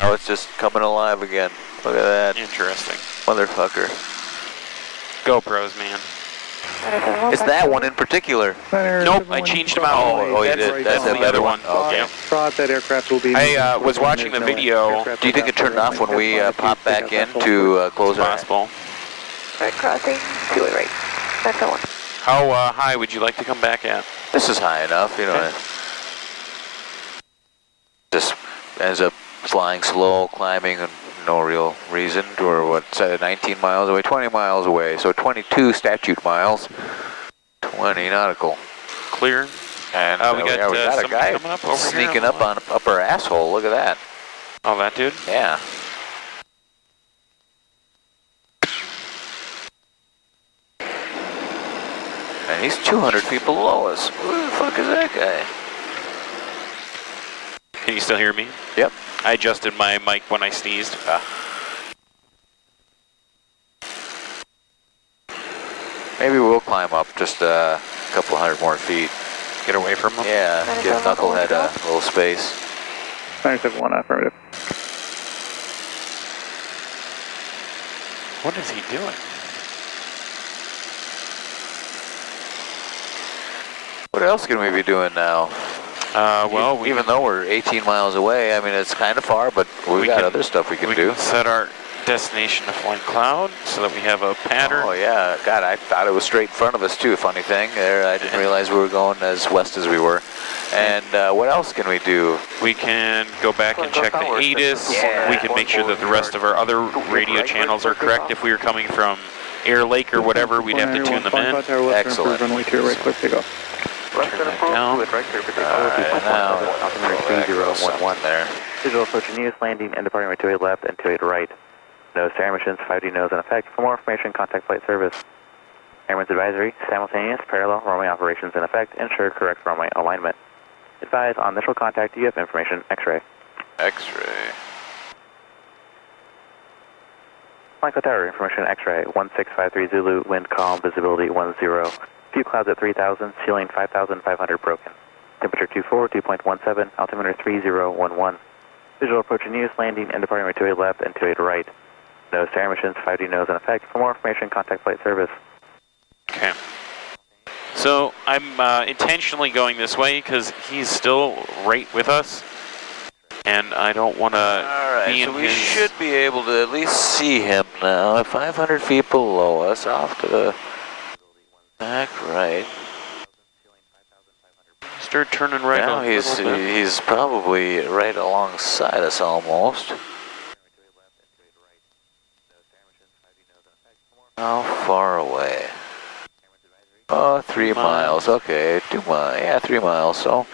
Oh, it's just coming alive again. Look at that. Interesting. Motherfucker. GoPros, man. It's that one in particular. Nope, I changed them out. Oh, you did? That's the other one. Okay. That aircraft will be I was watching the video. Do you think it turned off when we popped back in to close our... Possible. Right crossing, 2-way right. That's the one. How high would you like to come back at? This is high enough, you know. Okay. Just ends up flying slow, climbing, and no real reason. Or what, 19 miles away, 20 miles away. So 22 statute miles, 20 nautical. Clear. And we got a guy coming up over sneaking here. up on up our asshole. Look at that. Oh, that dude? Yeah. And he's 200 feet below us. Who the fuck is that guy? Can you still hear me? Yep. I adjusted my mic when I sneezed. Maybe we'll climb up just a couple hundred more feet. Get away from him? Yeah, give Knucklehead a little space. 971, affirmative. What is he doing? What else can we be doing now? Well, even though we're 18 miles away, I mean, it's kind of far, but we got other stuff we can do. We can set our destination to Flight Cloud so that we have a pattern. Oh, yeah. God, I thought it was straight in front of us, too. Funny thing. There, I didn't realize we were going as west as we were. And what else can we do? We can go back and check the ATIS. We can make sure that the rest of our other radio channels are correct. If we were coming from Air Lake or whatever, we'd have to tune them in. Excellent. Runway 2 right, quick takeoff. Turn that down. Now, 3011 there. Digital approaching news, landing and departing right 28 left and 28 right. No air emissions, 5D nose in effect. For more information, contact flight service. Airman's advisory, simultaneous parallel runway operations in effect. Ensure correct runway alignment. Advise on initial contact, UF information, X-ray. X-ray. Michael Tower, information X-ray, 1653 Zulu, wind calm, visibility 10. Few clouds at 3000, ceiling 5500 broken. Temperature 24, 2.17, altimeter 3011. Visual approaching news, landing and departing right 28 left and 28 right. No air emissions, 5D nose in effect. For more information, contact flight service. Okay. So I'm intentionally going this way because he's still right with us, and I don't want to be in so we should be able to at least see him now. 500 feet below us, off to the back right. Start turning right. Now he's probably right alongside us almost. How far away? Oh, 3 miles. Okay, 2 miles. Yeah, 3 miles. So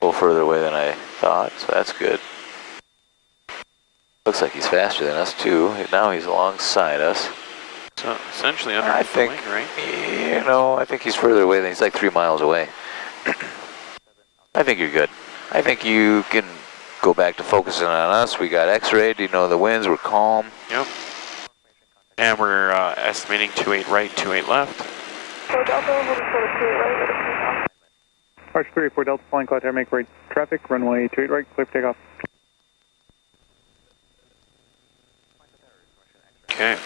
a little further away than I thought. So that's good. Looks like he's faster than us too. Now he's alongside us. So essentially under the wing, right? You know, I think he's further away than he's like 3 miles away. I think you're good. I think you can go back to focusing on us. We got X-rayed. You know, the winds were calm. Yep. And we're estimating 28 right, 28 left. Arch 34 Delta flying cloud tower, make right traffic, runway 28 right, clear for takeoff. Okay.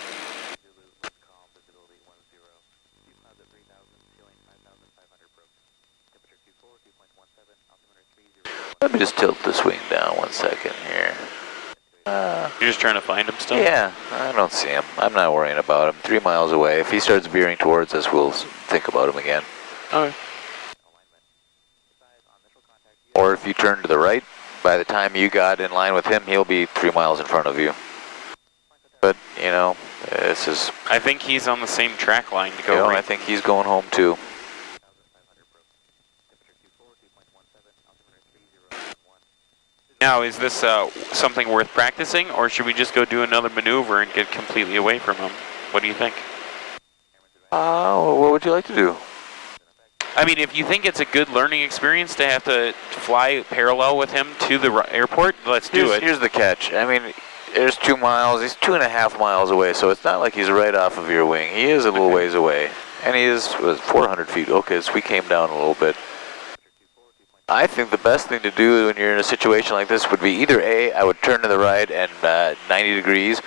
Let me just tilt this wing down 1 second here. You're just trying to find him still? Yeah, I don't see him. I'm not worrying about him. 3 miles away. If he starts veering towards us, we'll think about him again. Okay. Or if you turn to the right, by the time you got in line with him, he'll be 3 miles in front of you. But, you know, this is... I think he's on the same track line to go right. I think he's going home too. Now, is this something worth practicing, or should we just go do another maneuver and get completely away from him? What do you think? What would you like to do? I mean, if you think it's a good learning experience to have to fly parallel with him to the airport, let's do it. Here's the catch. I mean, there's 2 miles. He's 2.5 miles away, so it's not like he's right off of your wing. He is a little ways away. And he is 400 feet. Okay, so we came down a little bit. I think the best thing to do when you're in a situation like this would be either A, I would turn to the right and 90 degrees,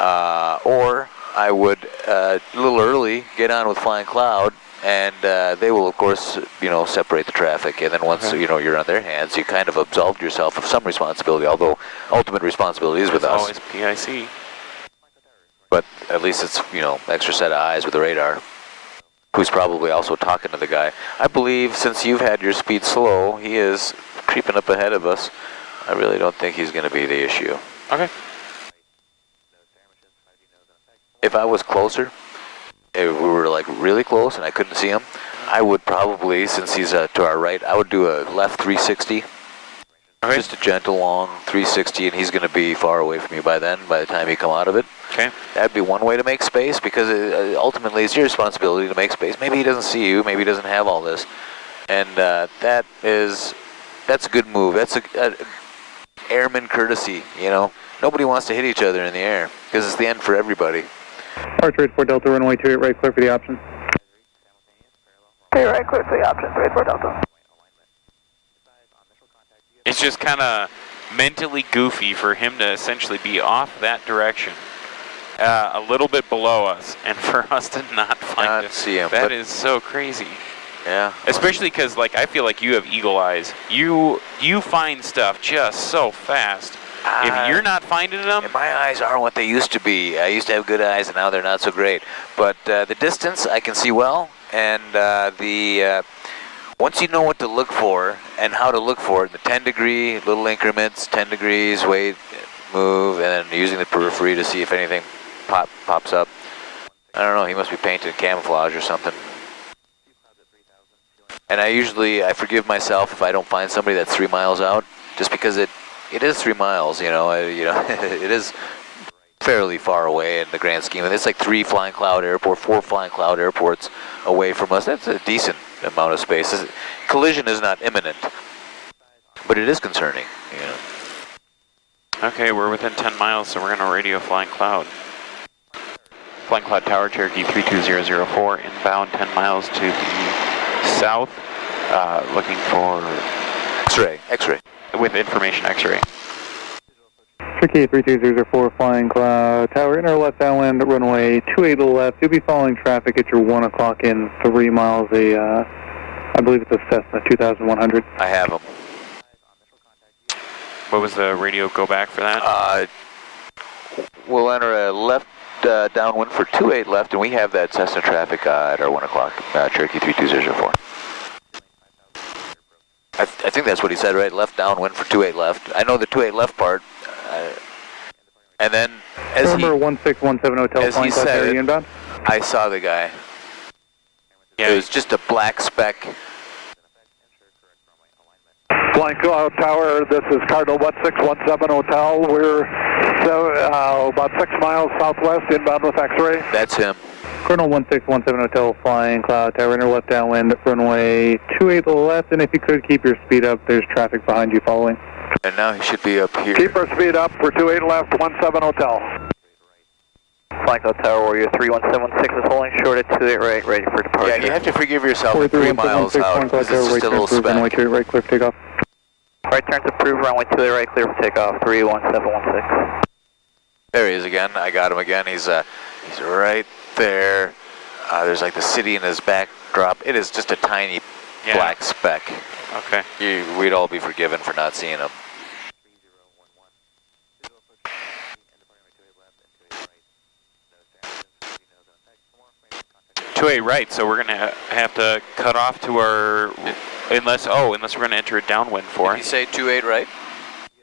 or I would a little early get on with Flying Cloud, and they will of course separate the traffic, and then once you're on their hands, you kind of absolved yourself of some responsibility, although ultimate responsibility is with us. Always PIC. But at least it's extra set of eyes with the radar, who's probably also talking to the guy. I believe since you've had your speed slow, he is creeping up ahead of us. I really don't think he's going to be the issue. Okay. If I was closer, if we were like really close and I couldn't see him, I would probably, since he's to our right, I would do a left 360. Okay. Just a gentle long 360, and he's going to be far away from you by then, by the time you come out of it. Okay. That'd be one way to make space, because ultimately it's your responsibility to make space. Maybe he doesn't see you, maybe he doesn't have all this. And that's a good move. That's a airman courtesy, Nobody wants to hit each other in the air, because it's the end for everybody. Archer 84 Delta, runway 28 right, clear for the option. 28 right, clear for the option, 34 Delta. It's just kind of mentally goofy for him to essentially be off that direction, a little bit below us, and for us to not find him. See him. That is so crazy. Yeah. Especially because, like, I feel like you have eagle eyes. You find stuff just so fast. If you're not finding them, My eyes aren't what they used to be. I used to have good eyes, and now they're not so great. But the distance I can see well, and once you know what to look for and how to look for it, the 10-degree little increments, 10 degrees, wait, move, and then using the periphery to see if anything pops up. I don't know, he must be painted camouflage or something. And I forgive myself if I don't find somebody that's 3 miles out, just because it is 3 miles, it is fairly far away in the grand scheme. And it's like 4 Flying Cloud airports away from us. That's a decent amount of space. Collision is not imminent, but it is concerning. okay, we're within 10 miles, so we're going to radio Flying Cloud. Flying Cloud Tower, Cherokee 32004, inbound 10 miles to the south, looking for X-ray. With information X-ray. Cherokee 32004, Flying Cloud Tower, inner left downwind, runway 28 left. You'll be following traffic at your 1 o'clock in 3 miles, I believe it's a Cessna 2100. I have him. What was the radio go back for that? We'll enter a left downwind for 28 left, and we have that Cessna traffic at our 1 o'clock, Cherokee 32004. I think that's what he said, right? Left downwind for 28 left. I know the 28 left part. And then, as Number 1617 Hotel, Flying Cloud Tower, inbound. I saw the guy. Yeah. It was just a black speck. Flying Cloud Tower, this is Cardinal 1617 Hotel. We're about 6 miles southwest, inbound with X-ray. That's him. Colonel 1617 Hotel, Flying Cloud Tower, inner left downwind, runway 28 left, and if you could keep your speed up, there's traffic behind you following. And now he should be up here. Keep our speed up for 28 left, 17 Hotel. Flying Cloud Tower, Warrior 3176 is holding short at 28 right, ready for departure. Yeah, you have to forgive yourself at 3 miles out, because it's just a little Runway speck. 28 right, clear for takeoff. Right turns approved, runway 28 right, clear for takeoff, 31716. There he is again. I got him again. He's right there. There's like the city in his backdrop. It is just a tiny black speck. Okay. We'd all be forgiven for not seeing him. 28 right, so we're going to have to cut off to our, unless we're going to enter a downwind for Did he say 28 right?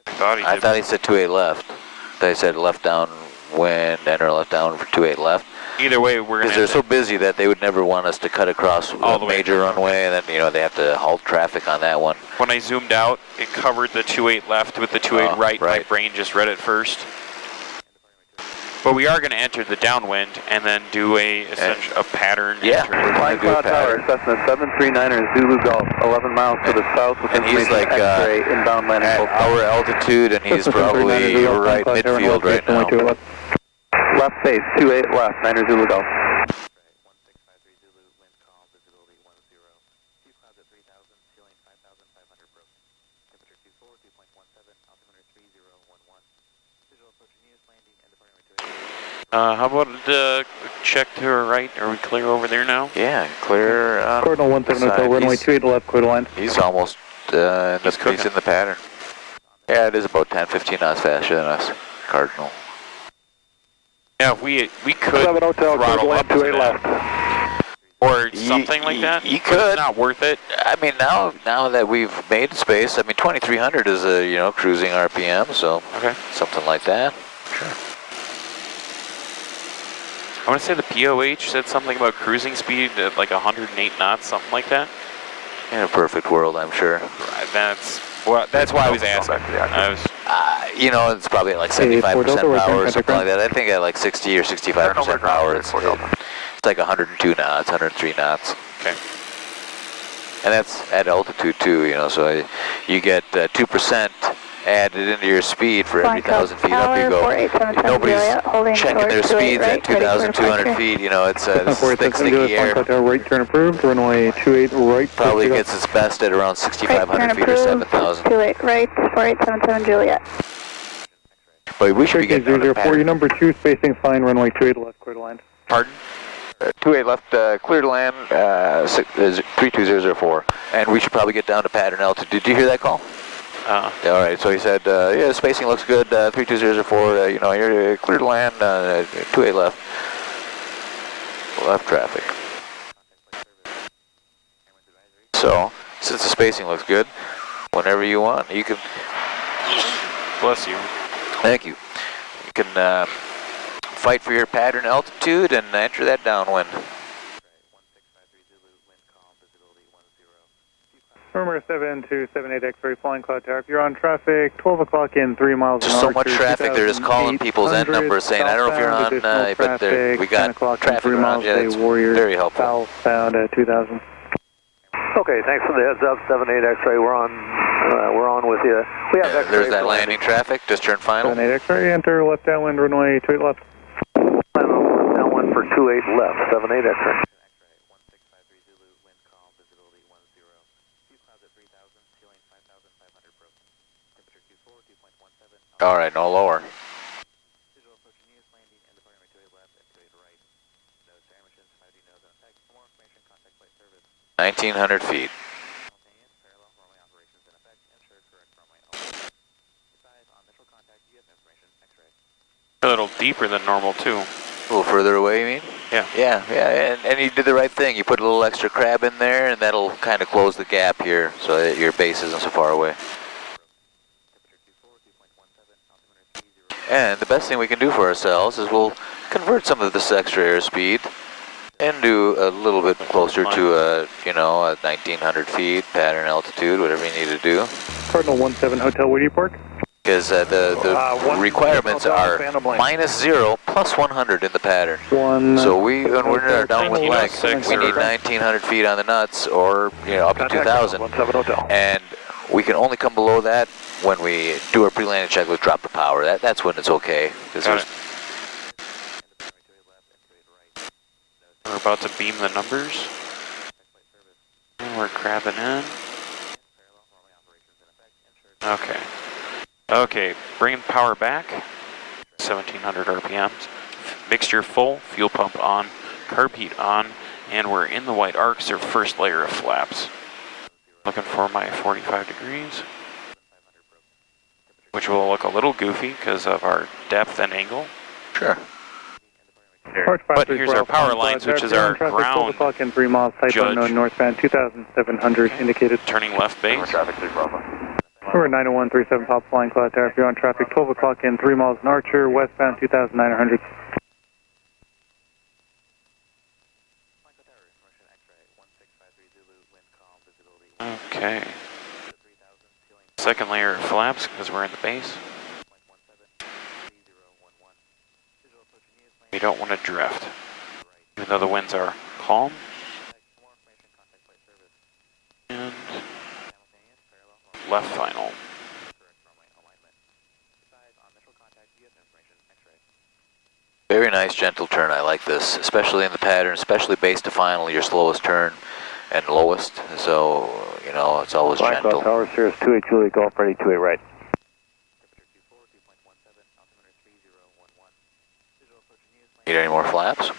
I thought he said 28 left. I thought he said left downwind, enter left down for 28 left. Either way, we're going to... Because they're so busy that they would never want us to cut across all a the way major runway, and then, they have to halt traffic on that one. When I zoomed out, it covered the 28 left with the 28 right. My brain just read it first. But we are going to enter the downwind and then do a pattern. Yeah, entry. we're going to do a pattern. Cessna 739er Zulu Golf, 11 miles to the south with And he's like X-ray, inbound landing. at our altitude, and he's probably right midfield right now. Left face, 28 left, 9er Zulu Golf. How about check to our right? Are we clear over there now? Yeah, clear. Cardinal 17 Hotel, runway 28 left, clear to land. He's almost he's in the pattern. Yeah, it is about 10-15 knots faster than us, Cardinal. Yeah, we could 7 Hotel, clear to throttle land, up to 28 that. left. Or something like that. You but could. It's not worth it. I mean, now that we've made space, I mean, 2300 is a cruising RPM, so Okay. something like that. Sure. I want to say the POH said something about cruising speed at like 108 knots, something like that. In a perfect world, I'm sure. That's why I was asking. It's probably at like 75% power or something like that. I think at like 60 or 65% power, it's like 102 knots, 103 knots. Okay. And that's at altitude too, so you get 2% added into your speed for every 1,000 feet up you go. Nobody's checking their speeds at 2,200 feet, it's thick, sticky air. Right turn approved, runway 28 right. Probably gets its best at around 6,500 feet or 7,000. 28 right, 4877 Juliet. But we should be getting on the pattern. Your number 2, spacing fine, runway 28 left, clear to land. Pardon? 28 left, clear to land, 32004. And we should probably get down to pattern altitude. Did you hear that call? All right, so he said, yeah, the spacing looks good, 32004, you're clear to land, 28 left. Left traffic. So, since the spacing looks good, whenever you want, you can... Bless you. Thank you. You can fight for your pattern altitude and enter that downwind. Rumor 7278 X-ray flying cloud tower. If you're on traffic, 12 o'clock in 3 miles an There's hour. so much traffic, they're just calling people's end numbers saying, I don't know if you're on, but we got traffic around you. It's very helpful. Southbound at 2000. Okay, thanks for the heads up, 78 X-ray, we're on with you. We have X-ray. There's that landing traffic, just turned final. 78 X-ray, enter left downwind, runway 28 left. Downwind for 28 left, 78 X-ray. All right, no lower. 1,900 feet. A little deeper than normal too. A little further away, you mean? Yeah. Yeah, and you did the right thing. You put a little extra crab in there, and that'll kind of close the gap here so that your base isn't so far away. And the best thing we can do for ourselves is we'll convert some of this extra airspeed into a little bit closer to 1,900 feet, pattern altitude, whatever you need to do. Cardinal 17 Hotel, where do you park? Because the requirements are -0 plus 100 in the pattern. So when we're in our downwind leg, we need 1,900 feet on the nuts, or up to 2,000. And we can only come below that when we do our pre-landing check with drop the power. That's when it's okay. We're about to beam the numbers. And we're crabbing in. Okay, bringing power back. 1,700 RPMs. Mixture full, fuel pump on, carb heat on, and we're in the white arcs, our first layer of flaps. Looking for my 45 degrees, which will look a little goofy because of our depth and angle. Sure. But here's our power lines, which is our ground 12 o'clock in 3 miles, type unknown northbound, 2,700 indicated. Turning left base. We're 90137 Pop Flying Cloud Tower. If you're on traffic, 12 o'clock in 3 miles in Archer, westbound 2,900. Okay. Second layer of flaps because we're in the base. We don't want to drift, even though the winds are calm. And left final. Very nice, gentle turn. I like this, especially in the pattern, especially base to final, your slowest turn and lowest. So, it's always gentle. Tower, Cirrus 28 Juliet, Golf ready, 28 right. Need any more flaps?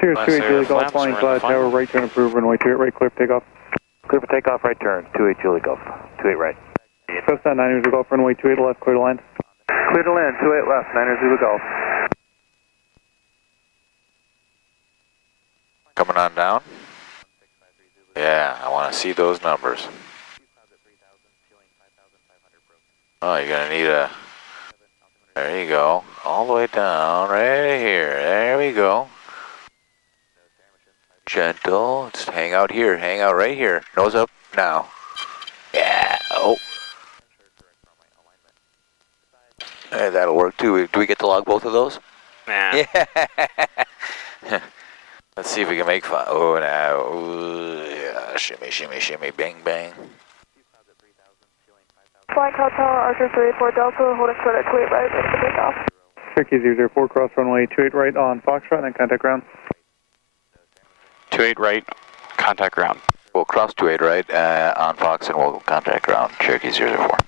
Sirius Last 28 area Julie of Golf, flaps, flying we're in the cloud tower, final. right turn approved, runway 28 right, clear for takeoff. Clear for takeoff, right turn, 28 Julie Golf, 28 right. Cessna 9 Golf, runway 28 left, clear to land. Clear to land, 28 left, 9 Zulu Golf. Coming on down? Yeah, I want to see those numbers. Oh, you're going to need a... There you go. All the way down, right here. There we go. Gentle. Just hang out here. Hang out right here. Nose up now. Yeah. Oh. Hey, that'll work too. Do we get to log both of those? Nah. Yeah. Let's see if we can make fun. Oh, now. Ooh, yeah. Shimmy, shimmy, shimmy. Bang, bang. Flying cloud tower, Archer 34 Delta, holding short at 28 right, ready for takeoff. Cherokee 004, cross runway 28 right on Foxtrot, and then contact ground. 28 right, contact ground. We'll cross 28 right on Fox and we'll contact ground. Cherokee 004.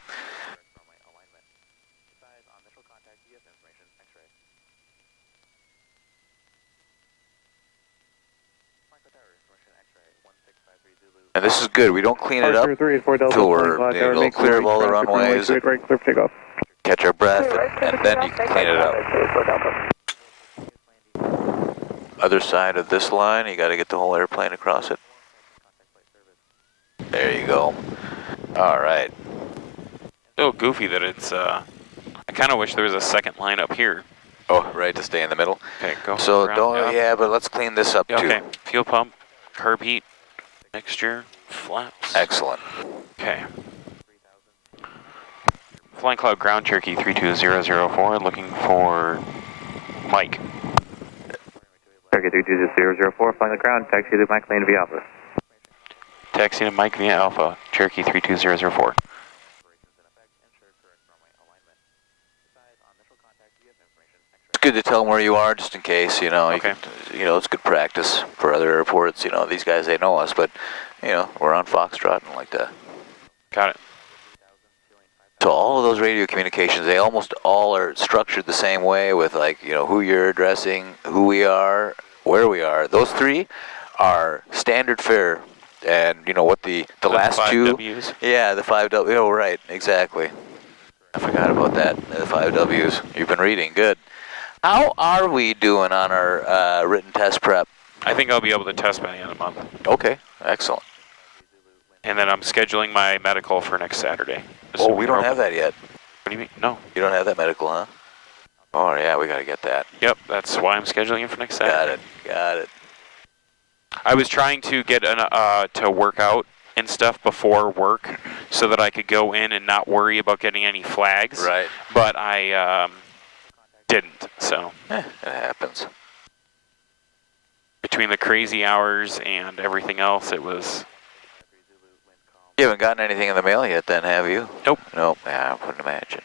And this is good. We don't clean it up Archer 384 Delta, till flying we're cloud tower, a little make clear of right all the traffic, runway runways, 28 right, clear for takeoff. catch our breath, 28 right, and then you can clean it up. 34 Delta. Other side of this line, you got to get the whole airplane across it. There you go. All right. So goofy that it's, I kind of wish there was a second line up here. Oh, right, to stay in the middle. Okay, go. So around, don't, yeah, but let's clean this up Yeah, too. okay, fuel pump, carb heat, mixture, flaps. Excellent. Okay. Flying Cloud Ground Cherokee 32004, looking for Mike. Cherokee 32004, flying the ground, taxi to Mike Lane via Alpha. Taxi to Mike via Alpha, Cherokee 32004. It's good to tell them where you are, just in case. You know, Okay. you know, it's good practice for other airports. You know, these guys, they know us, but you know, we're on Foxtrot and like that. Got it. So all of those radio communications, they almost all are structured the same way with like, you know, who you're addressing, who we are, where we are. Those three are standard fare. And you know what the last 5 two? Ws. Yeah, the 5 W. Oh, right, exactly. I forgot about that. The 5 Ws. You've been reading. Good. How are we doing on our written test prep? I think I'll be able to test by the end of the month. Okay, excellent. And then I'm scheduling my medical for next Saturday. Oh, we don't have that yet. What do you mean? No. You don't have that medical, huh? Oh, yeah, we got to get that. Yep, that's why I'm scheduling it for next Saturday. Got it. I was trying to get to work out and stuff before work so that I could go in and not worry about getting any flags. Right. But I didn't, so. It happens. Between the crazy hours and everything else, it was... You haven't gotten anything in the mail yet then, have you? Nope. Nope, yeah, I wouldn't imagine.